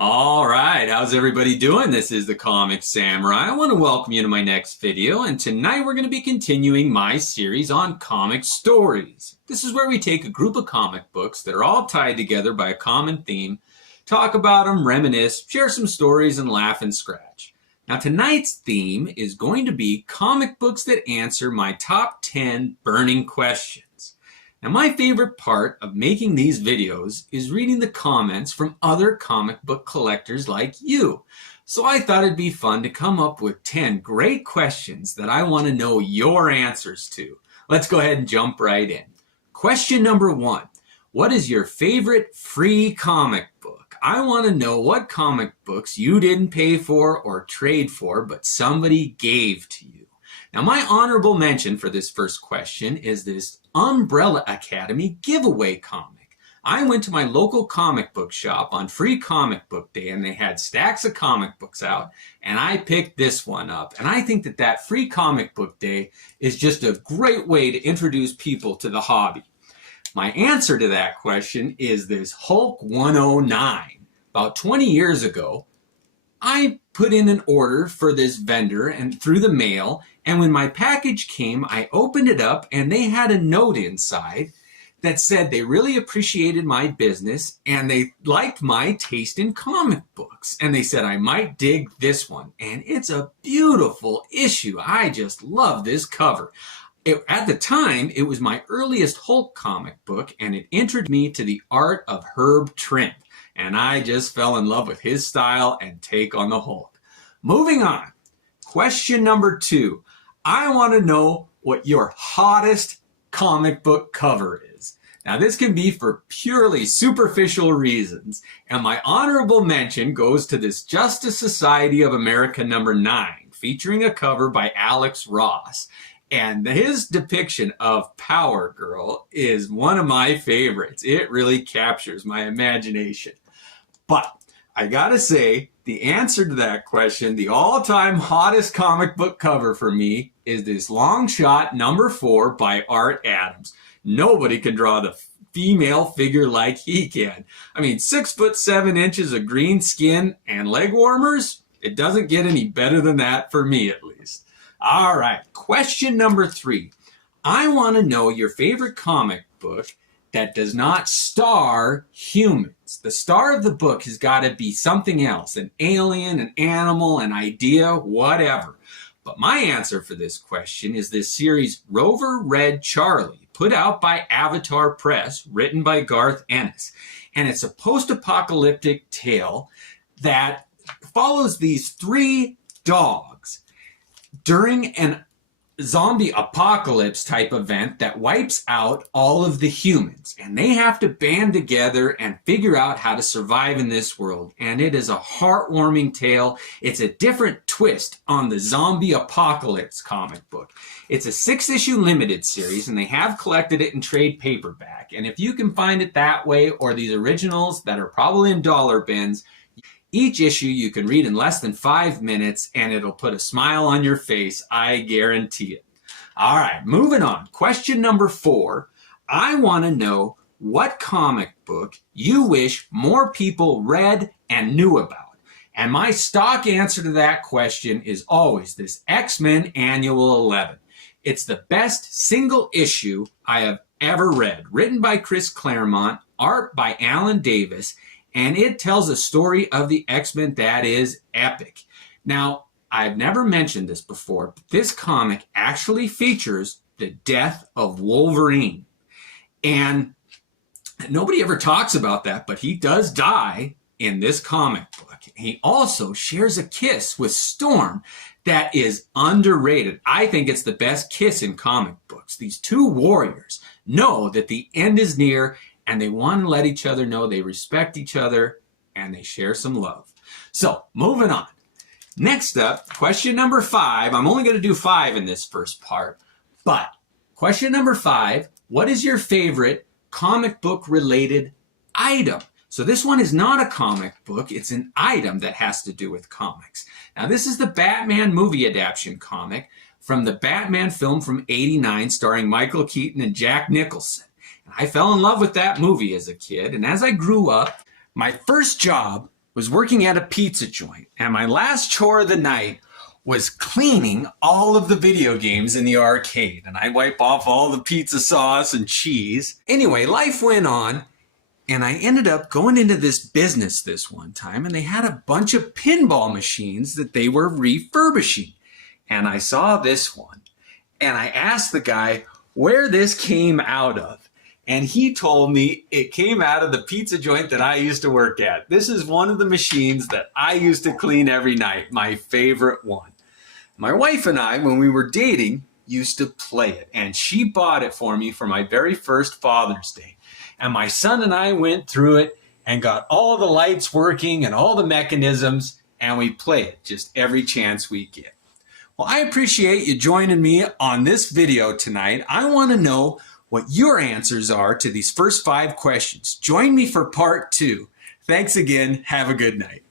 All right, how's everybody doing? This is the Comic Samurai. I want to welcome you to my next video, and tonight we're going to be continuing my series on comic stories. This is where we take a group of comic books that are all tied together by a common theme, talk about them, reminisce, share some stories, and laugh and scratch. Now tonight's theme is going to be comic books that answer my top 10 burning questions. Now my favorite part of making these videos is reading the comments from other comic book collectors like you. So I thought it'd be fun to come up with 10 great questions that I want to know your answers to. Let's go ahead and jump right in. Question number 1. What is your favorite free comic book? I want to know what comic books you didn't pay for or trade for, but somebody gave to you. Now my honorable mention for this first question is this Umbrella Academy giveaway comic. I went to my local comic book shop on Free Comic Book Day and they had stacks of comic books out and I picked this one up. And I think that Free Comic Book Day is just a great way to introduce people to the hobby. My answer to that question is this Hulk 109. About 20 years ago, I put in an order for this vendor and through the mail, and when my package came, I opened it up and they had a note inside that said they really appreciated my business and they liked my taste in comic books. And they said I might dig this one. And it's a beautiful issue. I just love this cover. At the time, it was my earliest Hulk comic book and it introduced me to the art of Herb Trimpe. And I just fell in love with his style and take on the Hulk. Moving on. Question number 2. I want to know what your hottest comic book cover is. Now this can be for purely superficial reasons. And my honorable mention goes to this Justice Society of America number 9, featuring a cover by Alex Ross. And his depiction of Power Girl is one of my favorites. It really captures my imagination. But I gotta say, the answer to that question, the all-time hottest comic book cover for me is this Long Shot number 4 by Art Adams. Nobody can draw the female figure like he can. I mean, 6'7" of green skin and leg warmers? It doesn't get any better than that for me, at least. All right, question number 3. I want to know your favorite comic book that does not star humans. The star of the book has got to be something else, an alien, an animal, an idea, whatever. But my answer for this question is this series Rover Red Charlie, put out by Avatar Press, written by Garth Ennis. And it's a post-apocalyptic tale that follows these 3 dogs during an zombie apocalypse type event that wipes out all of the humans, and they have to band together and figure out how to survive in this world. And it is a heartwarming tale. It's a different twist on the zombie apocalypse comic book. It's a 6-issue limited series and they have collected it in trade paperback, and if you can find it that way or these originals that are probably in dollar bins, each issue you can read in less than 5 minutes and it'll put a smile on your face, I guarantee it. All right, moving on. Question number 4. I want to know what comic book you wish more people read and knew about. And my stock answer to that question is always this X-Men Annual 11. It's the best single issue I have ever read, written by Chris Claremont, art by Alan Davis, and it tells a story of the X-Men that is epic. Now, I've never mentioned this before, but this comic actually features the death of Wolverine. And nobody ever talks about that, but he does die in this comic book. He also shares a kiss with Storm that is underrated. I think it's the best kiss in comic books. These 2 warriors know that the end is near and they want to let each other know they respect each other and they share some love. So, moving on. Next up, question number 5. I'm only going to do 5 in this first part. But, question number 5, what is your favorite comic book related item? So this one is not a comic book, it's an item that has to do with comics. Now this is the Batman movie adaptation comic from the Batman film from '89 starring Michael Keaton and Jack Nicholson. And I fell in love with that movie as a kid, and as I grew up, my first job was working at a pizza joint, and my last chore of the night was cleaning all of the video games in the arcade. And I wipe off all the pizza sauce and cheese. Anyway, life went on, and I ended up going into this business this one time, and they had a bunch of pinball machines that they were refurbishing. And I saw this one, and I asked the guy where this came out of. And he told me it came out of the pizza joint that I used to work at. This is one of the machines that I used to clean every night, my favorite one. My wife and I, when we were dating, used to play it, and she bought it for me for my very first Father's Day. And my son and I went through it and got all the lights working and all the mechanisms, and we play it just every chance we get. Well, I appreciate you joining me on this video tonight. I want to know what your answers are to these first 5 questions. Join me for part 2. Thanks again. Have a good night.